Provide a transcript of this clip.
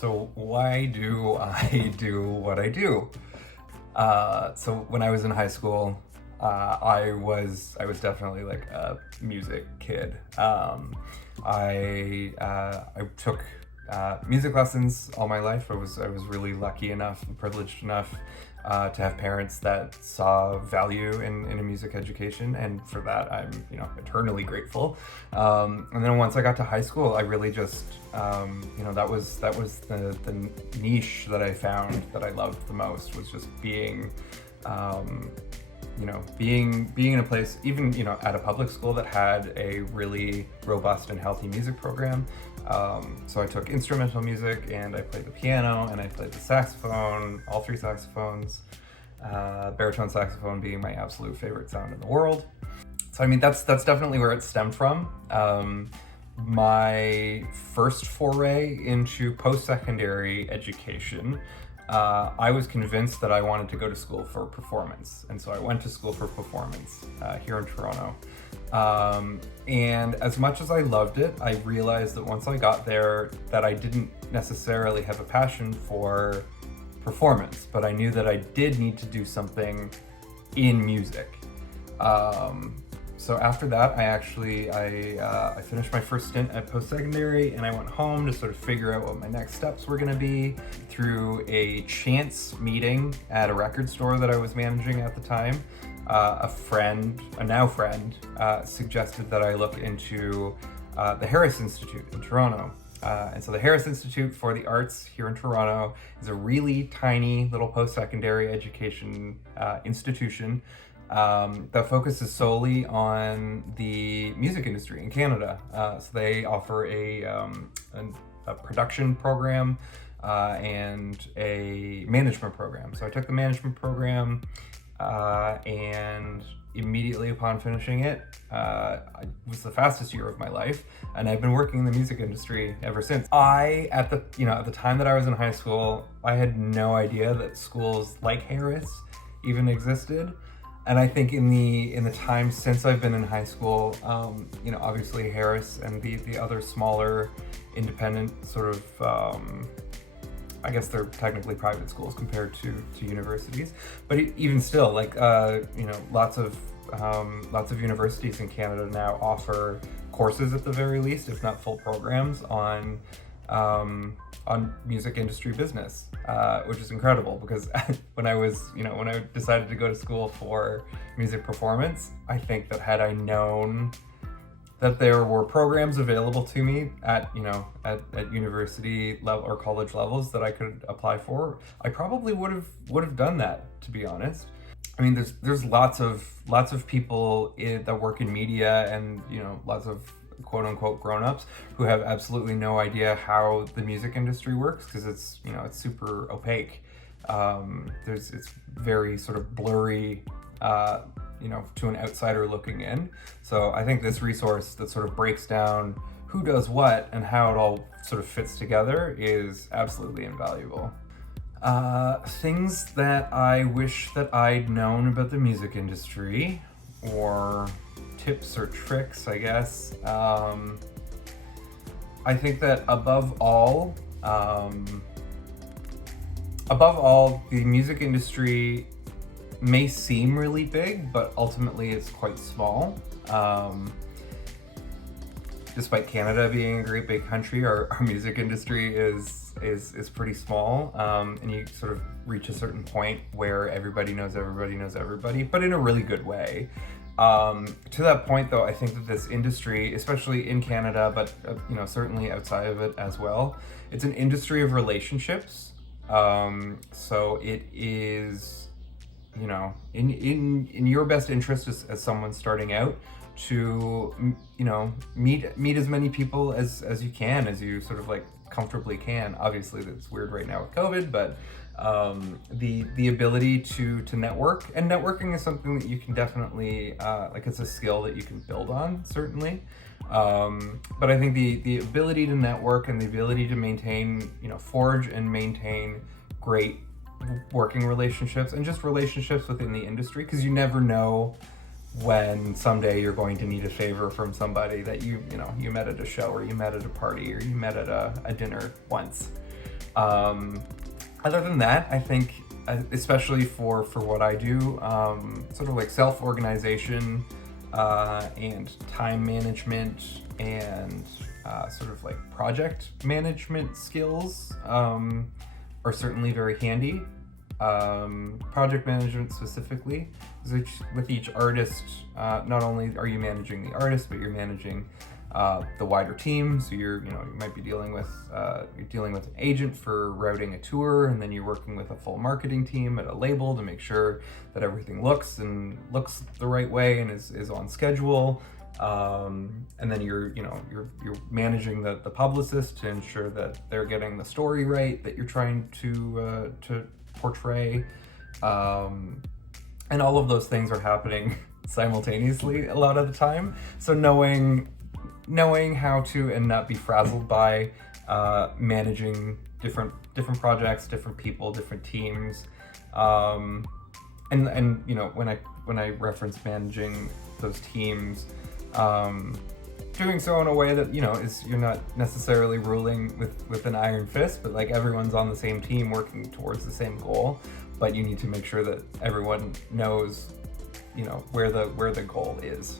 So why do I do what I do? So when I was in high school, I was definitely like a music kid. I took music lessons all my life. I was really lucky enough and privileged enough to have parents that saw value in a music education, and for that I'm eternally grateful. And then once I got to high school, I really just that was the niche that I found that I loved the most, was just being being in a place, even at a public school that had a really robust and healthy music program. So I took instrumental music, and I played the piano, and I played the saxophone, all three saxophones, baritone saxophone being my absolute favorite sound in the world. So I mean, that's definitely where it stemmed from. My first foray into post-secondary education, I was convinced that I wanted to go to school for performance, and so I went to school for performance here in Toronto. And as much as I loved it, I realized that once I got there that I didn't necessarily have a passion for performance, but I knew that I did need to do something in music. So after that, I finished my first stint at post-secondary, and I went home to sort of figure out what my next steps were going to be. Through a chance meeting at a record store that I was managing at the time, a now friend, suggested that I look into the Harris Institute in Toronto. And so the Harris Institute for the Arts here in Toronto is a really tiny little post-secondary education institution that focuses solely on the music industry in Canada. So they offer a production program and a management program. So I took the management program, and immediately upon finishing it, it was the fastest year of my life, and I've been working in the music industry ever since. At the time that I was in high school, I had no idea that schools like Harris even existed. And I think in the time since I've been in high school, obviously Harris and the other smaller independent sort of, I guess they're technically private schools compared to universities, but even still, like lots of universities in Canada now offer courses at the very least, if not full programs, on music industry business, which is incredible, because when I decided to go to school for music performance, I think that had I known that there were programs available to me at university level or college levels that I could apply for, I probably would have done that, to be honest. I mean, there's lots of people that work in media, and lots of quote unquote grown-ups who have absolutely no idea how the music industry works, because it's super opaque. It's very sort of blurry, to an outsider looking in. So I think this resource that sort of breaks down who does what and how it all sort of fits together is absolutely invaluable. Things that I wish that I'd known about the music industry, or tips or tricks, I guess. I think that above all, the music industry may seem really big, but ultimately it's quite small. Despite Canada being a great big country, our music industry is pretty small, and you sort of reach a certain point where everybody knows everybody, but in a really good way. To that point, though, I think that this industry, especially in Canada, but certainly outside of it as well, it's an industry of relationships. So it is, in your best interest as someone starting out, to meet as many people as you can, as you sort of like comfortably can. Obviously that's weird right now with COVID, but the ability to network, and networking is something that you can definitely it's a skill that you can build on, certainly. But I think the ability to network and the ability to maintain, forge and maintain great working relationships, and just relationships within the industry, because you never know when someday you're going to need a favor from somebody that you met at a show, or you met at a party, or you met at a dinner once. Other than that, I think, especially for what I do, sort of like self-organization and time management and sort of like project management skills are certainly very handy. Project management specifically, with each artist, not only are you managing the artist, but you're managing the wider team. So you might be dealing with an agent for routing a tour, and then you're working with a full marketing team at a label to make sure that everything looks the right way and is on schedule. And then you're managing the publicist to ensure that they're getting the story right that you're trying to portray. And all of those things are happening simultaneously a lot of the time. So knowing how to and not be frazzled by managing different projects, different people, different teams, and when I reference managing those teams, doing so in a way that is, you're not necessarily ruling with an iron fist, but like everyone's on the same team working towards the same goal, but you need to make sure that everyone knows where the goal is.